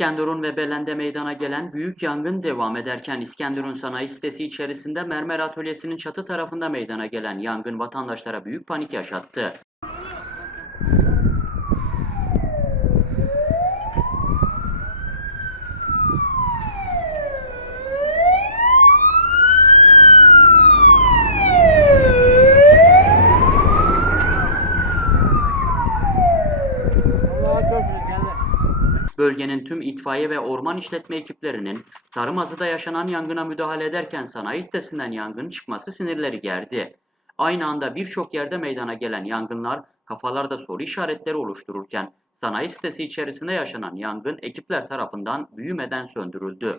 İskenderun ve Belen'de meydana gelen büyük yangın devam ederken İskenderun sanayi sitesi içerisinde mermer atölyesinin çatı tarafında meydana gelen yangın vatandaşlara büyük panik yaşattı. Bölgenin tüm itfaiye ve orman işletme ekiplerinin Sarımazı'da yaşanan yangına müdahale ederken sanayi sitesinden yangın çıkması sinirleri gerdi. Aynı anda birçok yerde meydana gelen yangınlar kafalarda soru işaretleri oluştururken sanayi sitesi içerisinde yaşanan yangın ekipler tarafından büyümeden söndürüldü.